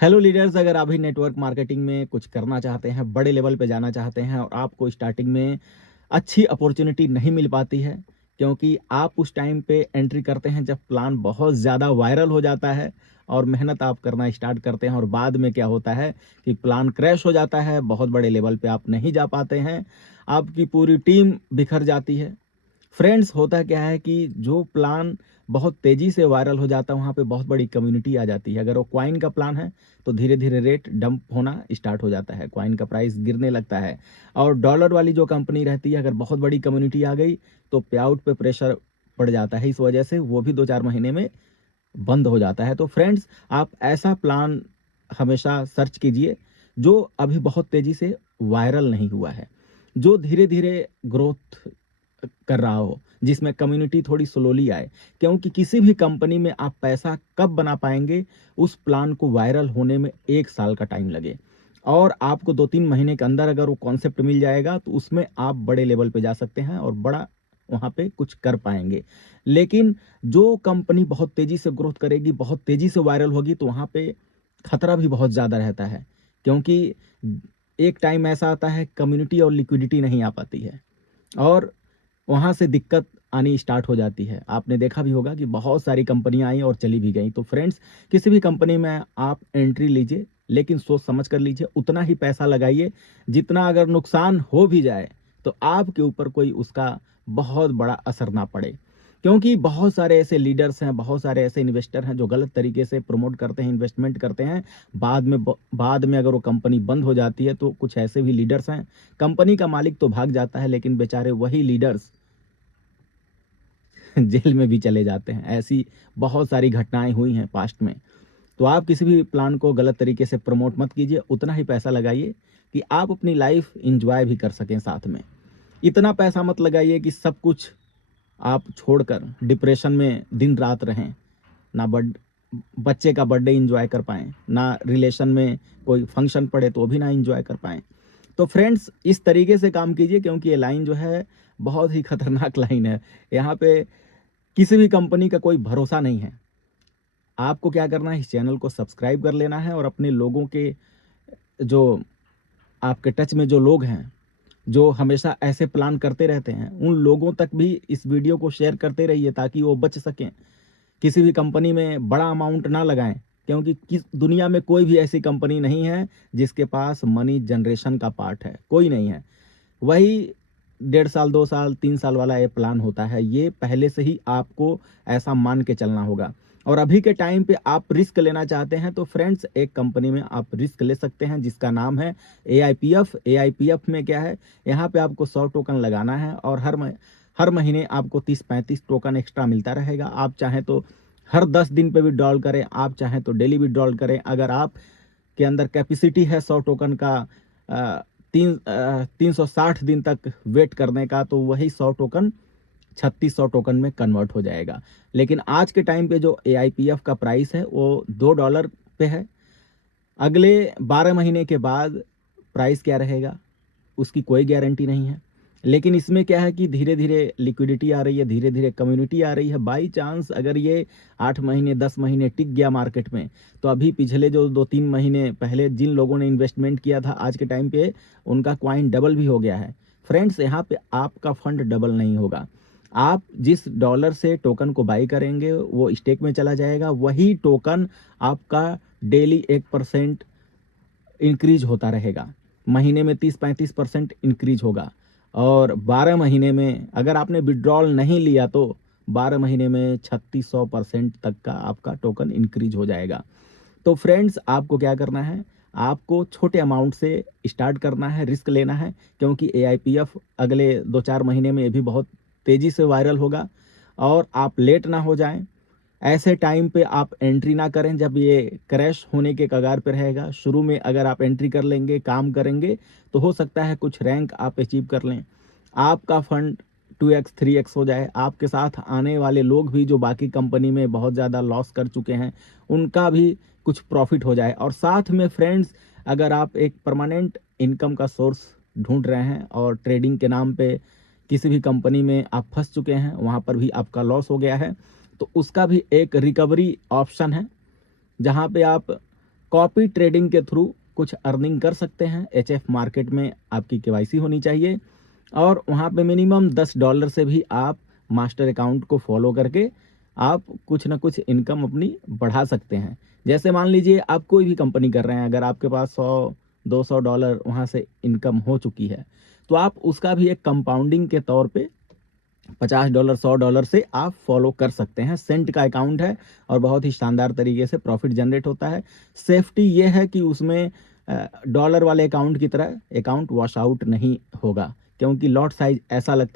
Hello leaders, अगर आप भी नेटवर्क मार्केटिंग में कुछ करना चाहते हैं, बड़े लेवल पे जाना चाहते हैं और आपको स्टार्टिंग में अच्छी अपॉर्चुनिटी नहीं मिल पाती है, क्योंकि आप उस टाइम पे एंट्री करते हैं जब प्लान बहुत ज़्यादा वायरल हो जाता है और मेहनत आप करना स्टार्ट करते हैं और बाद में क्या होता है कि प्लान क्रैश हो जाता है, बहुत बड़े लेवल पे आप नहीं जा पाते हैं, आपकी पूरी टीम बिखर जाती है। फ्रेंड्स, होता क्या है कि जो प्लान बहुत तेज़ी से वायरल हो जाता है, वहाँ पे बहुत बड़ी कम्युनिटी आ जाती है। अगर वो कॉइन का प्लान है, तो धीरे-धीरे रेट डंप होना स्टार्ट हो जाता है, कॉइन का प्राइस गिरने लगता है। और डॉलर वाली जो कंपनी रहती है, अगर बहुत बड़ी कम्युनिटी आ गई, तो पे-आउट पे प्रेशर पड़ जाता है। इस वजह से वो भी 2-4 महीने में बंद हो जाता है। तो फ्रेंड्स, आप ऐसा प्लान हमेशा सर्च कीजिए, जो अभी बहुत तेज़ी से वायरल नहीं हुआ है, जो धीरे-धीरे ग्रोथ कर रहा हो, जिसमें कम्युनिटी थोड़ी स्लोली आए। क्योंकि किसी भी कंपनी में आप पैसा कब बना पाएँगे, उस प्लान को वायरल होने में 1 साल का टाइम लगे और आपको 2-3 महीने के अंदर अगर वो कॉन्सेप्ट मिल जाएगा, तो उसमें आप बड़े लेवल पे जा सकते हैं और बड़ा वहाँ पे कुछ कर पाएँगे। लेकिन जो कंपनी बहुत तेज़ी से ग्रोथ करेगी, बहुत तेज़ी से वायरल होगी, तो वहाँ पे खतरा भी बहुत ज़्यादा रहता है। क्योंकि एक टाइम ऐसा आता है, कम्युनिटी और लिक्विडिटी नहीं आ पाती है और वहाँ से दिक्कत आनी स्टार्ट हो जाती है। आपने देखा भी होगा कि बहुत सारी कंपनियाँ आई और चली भी गईं। तो फ्रेंड्स, किसी भी कंपनी में आप एंट्री लीजिए, लेकिन सोच समझ कर लीजिए, उतना ही पैसा लगाइए, जितना अगर नुकसान हो भी जाए, तो आपके ऊपर कोई उसका बहुत बड़ा असर ना पड़े। क्योंकि बहुत सारे ऐसे लीडर्स हैं, बहुत सारे ऐसे इन्वेस्टर हैं, जो गलत तरीके से प्रमोट करते हैं, इन्वेस्टमेंट करते हैं। बाद में अगर वो कंपनी बंद हो जाती है, तो कुछ ऐसे भी लीडर्स हैं, कंपनी का मालिक तो भाग जाता है, लेकिन बेचारे वही लीडर्स जेल में भी चले जाते हैं। ऐसी बहुत सारी घटनाएँ हुई हैं पास्ट में। तो आप किसी भी प्लान को गलत तरीके से प्रमोट मत कीजिए, उतना ही पैसा लगाइए कि आप अपनी लाइफ़ एन्जॉय भी कर सकें साथ में। इतना पैसा मत लगाइए कि सब कुछ आप छोड़कर डिप्रेशन में दिन-रात रहें। ना बच्चे का बर्थडे एन्जॉय कर पाएँ, ना रिलेशन में कोई फंक्शन पड़े तो वो भी ना एन्जॉय कर पाएँ। तो फ्रेंड्स, इस तरीके से काम कीजिए, क्योंकि ये लाइन जो है बहुत ही खतरनाक लाइन है। यहाँ पे किसी भी कंपनी का कोई भरोसा नहीं है। आपको क्या करना है, इस चैनल को सब्सक्राइब कर लेना है और अपने लोगों के जो आपके टच में जो लोग हैं, जो हमेशा ऐसे प्लान करते रहते हैं, उन लोगों तक भी इस वीडियो को शेयर करते रहिए, ताकि वो बच सकें। किसी भी कंपनी में बड़ा अमाउंट ना लगाएँ, क्योंकि किस दुनिया में कोई भी ऐसी कंपनी नहीं है जिसके पास मनी जनरेशन का पार्ट है, कोई नहीं है। वही 1.5 साल, 2 साल, 3 साल वाला ये प्लान होता है। ये पहले से ही आपको ऐसा मान के चलना होगा। और अभी के टाइम पे आप रिस्क लेना चाहते हैं, तो फ्रेंड्स, एक कंपनी में आप रिस्क ले सकते हैं, जिसका नाम है एआईपीएफ। एआईपीएफ में क्या है, यहाँ पे आपको 100 टोकन लगाना है और हर महीने आपको 30-35 टोकन एक्स्ट्रा मिलता रहेगा। आप चाहें तो हर 10 दिन पे विथड्रॉल करें, आप चाहें तो डेली विथड्रॉल करें। अगर आप के अंदर कैपेसिटी है 100 टोकन का 360 दिन तक वेट करने का, तो वही 100 टोकन 3600 टोकन में कन्वर्ट हो जाएगा। लेकिन आज के टाइम पे जो एआईपीएफ का प्राइस है, वो $2 पे है। अगले 12 महीने के बाद प्राइस क्या रहेगा, उसकी कोई गारंटी नहीं है। लेकिन इसमें क्या है कि धीरे-धीरे लिक्विडिटी आ रही है, धीरे-धीरे कम्युनिटी आ रही है। बाई चांस अगर ये 8 महीने, 10 महीने टिक गया मार्केट में, तो अभी पिछले जो 2-3 महीने पहले जिन लोगों ने इन्वेस्टमेंट किया था, आज के टाइम पे उनका कॉइन डबल भी हो गया है। फ्रेंड्स, यहाँ पे आपका फंड डबल नहीं होगा। आप जिस डॉलर से टोकन को बाई करेंगे, वो स्टेक में चला जाएगा। वही टोकन आपका डेली 1% इंक्रीज होता रहेगा। महीने में 30-35% इंक्रीज होगा और 12 महीने में अगर आपने विथड्रॉल नहीं लिया, तो 12 महीने में 3600% तक का आपका टोकन इंक्रीज हो जाएगा। तो फ्रेंड्स, आपको क्या करना है, आपको छोटे अमाउंट से स्टार्ट करना है, रिस्क लेना है, क्योंकि एआईपीएफ अगले 2-4 महीने में ये भी बहुत तेज़ी से वायरल होगा और आप लेट ना हो जाएँ। ऐसे टाइम पे आप एंट्री ना करें जब ये क्रैश होने के कगार पे रहेगा। शुरू में अगर आप एंट्री कर लेंगे, काम करेंगे, तो हो सकता है कुछ रैंक आप अचीव कर लें। आपका फंड 2x 3x हो जाए। आपके साथ आने वाले लोग भी जो बाकी कंपनी में बहुत ज़्यादा लॉस कर चुके हैं, उनका भी कुछ प्रॉफ़िट हो जाए। और साथ में फ्रेंड्स, अगर आप एक परमानेंट इनकम का सोर्स ढूँढ रहे हैं और ट्रेडिंग के नाम पे किसी भी कंपनी में आप फँस चुके हैं, वहाँ पर भी आपका लॉस हो गया है, तो उसका भी एक रिकवरी ऑप्शन है, जहाँ पे आप कॉपी ट्रेडिंग के थ्रू कुछ अर्निंग कर सकते हैं। एचएफ मार्केट में आपकी केवाईसी होनी चाहिए और वहाँ पे मिनिमम $10 से भी आप मास्टर अकाउंट को फॉलो करके आप कुछ ना कुछ इनकम अपनी बढ़ा सकते हैं। जैसे मान लीजिए आप कोई भी कंपनी कर रहे हैं, अगर आपके पास $100-200 वहाँ से इनकम हो चुकी है, तो आप उसका भी एक कंपाउंडिंग के तौर पे $50 $100 से आप फॉलो कर सकते हैं। सेंट का अकाउंट है और बहुत ही शानदार तरीके से प्रॉफिट जनरेट होता है। सेफ्टी ये है कि उसमें डॉलर वाले अकाउंट की तरह अकाउंट वॉश आउट नहीं होगा, क्योंकि लॉट साइज ऐसा लगता है